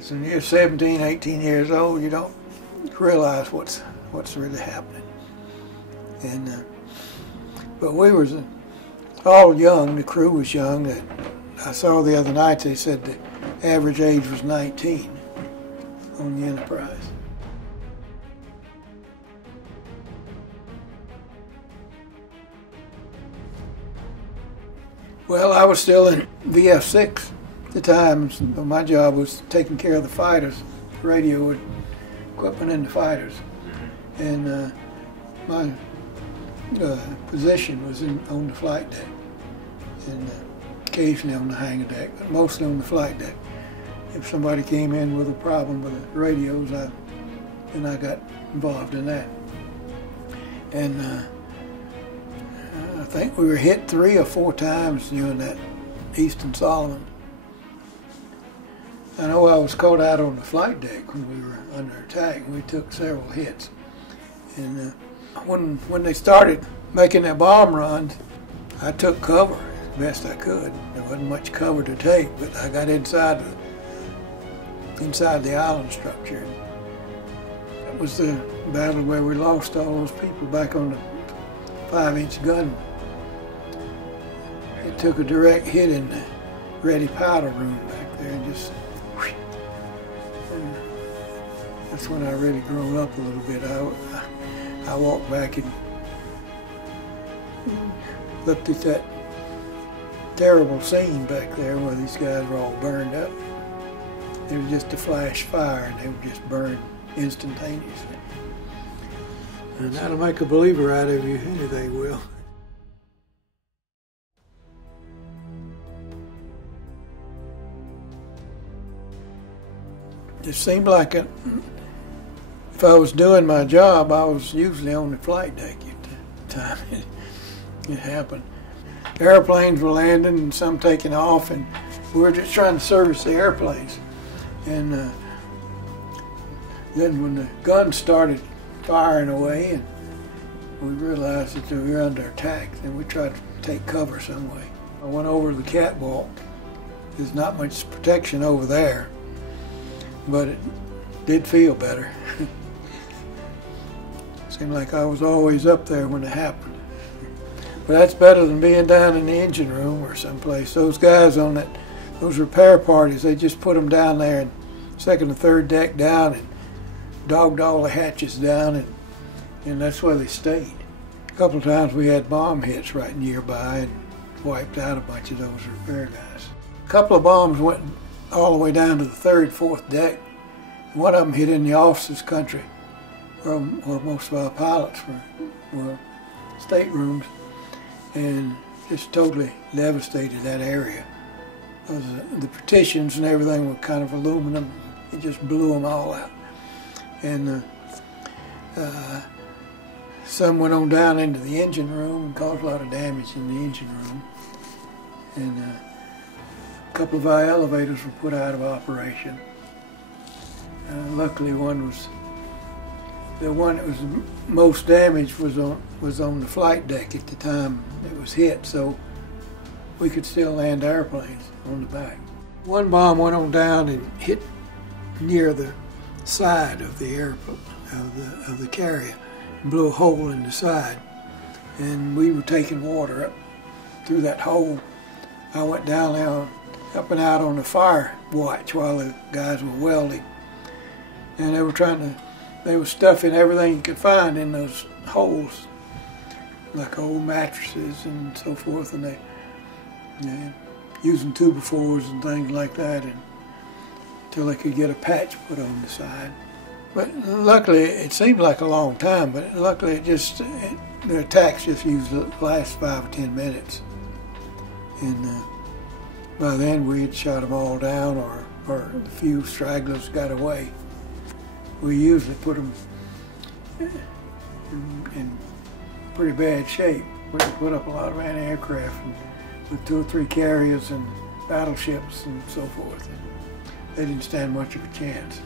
So when you're 17, 18 years old, you don't realize what's really happening. And but we was all young. The crew was young. I saw the other night they said the average age was 19 on the Enterprise. Well, I was still in VF6 at the time. So my job was taking care of the fighters, radio equipment in the fighters. And my position was on the flight deck, and occasionally on the hangar deck, but mostly on the flight deck. If somebody came in with a problem with the radios, then I got involved in that. And I think we were hit 3 or 4 times during that Eastern Solomon. I know I was caught out on the flight deck when we were under attack. We took several hits. And when they started making their bomb runs, I took cover as best I could. There wasn't much cover to take, but I got inside the island structure. That was the battle where we lost all those people back on the 5-inch gun. It took a direct hit in the ready powder room back there, and just. And that's when I really grown up a little bit. I walked back and looked at that terrible scene back there where these guys were all burned up. It was just a flash fire, and they were just burned instantaneously. And that'll make a believer out of you, anything will. It seemed like if I was doing my job, I was usually on the flight deck at the time it happened. Airplanes were landing and some taking off, and we were just trying to service the airplanes. And then when the guns started firing away and we realized that we were under attack, then we tried to take cover some way. I went over to the catwalk. There's not much protection over there, but it did feel better. Seemed like I was always up there when it happened. But that's better than being down in the engine room or someplace. Those guys on those repair parties, they just put them down there and second and third deck down and dogged all the hatches down, and that's where they stayed. A couple of times we had bomb hits right nearby and wiped out a bunch of those repair guys. A couple of bombs went all the way down to the third, fourth deck. One of them hit in the officers' country, where most of our pilots were staterooms, and just totally devastated that area. The partitions and everything were kind of aluminum. It just blew them all out. And some went on down into the engine room and caused a lot of damage in the engine room. And a couple of our elevators were put out of operation. Luckily, the one that was most damaged was on the flight deck at the time it was hit, so we could still land airplanes on the back. One bomb went on down and hit near the side of the airplane, of the carrier, and blew a hole in the side. And we were taking water up through that hole. I went down there, up and out on the fire watch while the guys were welding, and they were stuffing everything you could find in those holes, like old mattresses and so forth, and they using 2x4s and things like that, until they could get a patch put on the side. But luckily, it seemed like a long time, but luckily the attacks just used the last 5 or 10 minutes. And by then we had shot them all down, or the few stragglers got away. We usually put them in pretty bad shape. We put up a lot of anti-aircraft with 2 or 3 carriers and battleships and so forth. They didn't stand much of a chance.